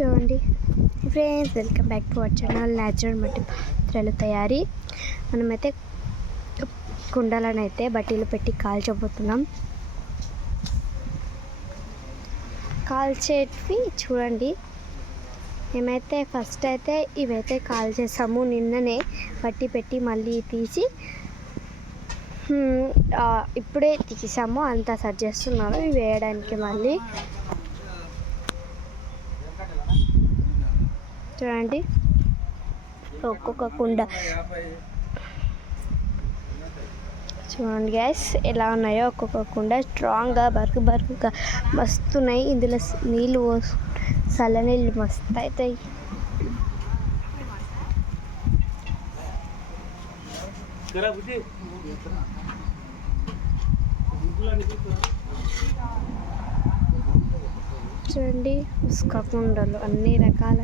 చూడండి friends, welcome back to our channel natural మట్టి పాత్రలు తయారీ. మనమైతే కుండలను అయితే బట్టీలు పెట్టి కాల్చబోతున్నాం. కాల్చేటివి చూడండి. మేమైతే ఫస్ట్ అయితే ఇవైతే కాల్ చేసాము. నిన్ననే బట్టి పెట్టి మళ్ళీ తీసి ఇప్పుడే తీసాము. అంతా సెట్ చేస్తున్నాను ఇవి వేయడానికి. మళ్ళీ చూడండి ఒక్కొక్క కుండ చూడండి గ్యాస్ ఎలా ఉన్నాయో. ఒక్కొక్క కుండ స్ట్రాంగ్గా బరుకుగా మస్తున్నాయి. ఇందులో నీళ్ళు చల్ల నీళ్ళు మస్తు అవుతాయి. చూడండి ఉసుక కుండలు అన్ని రకాల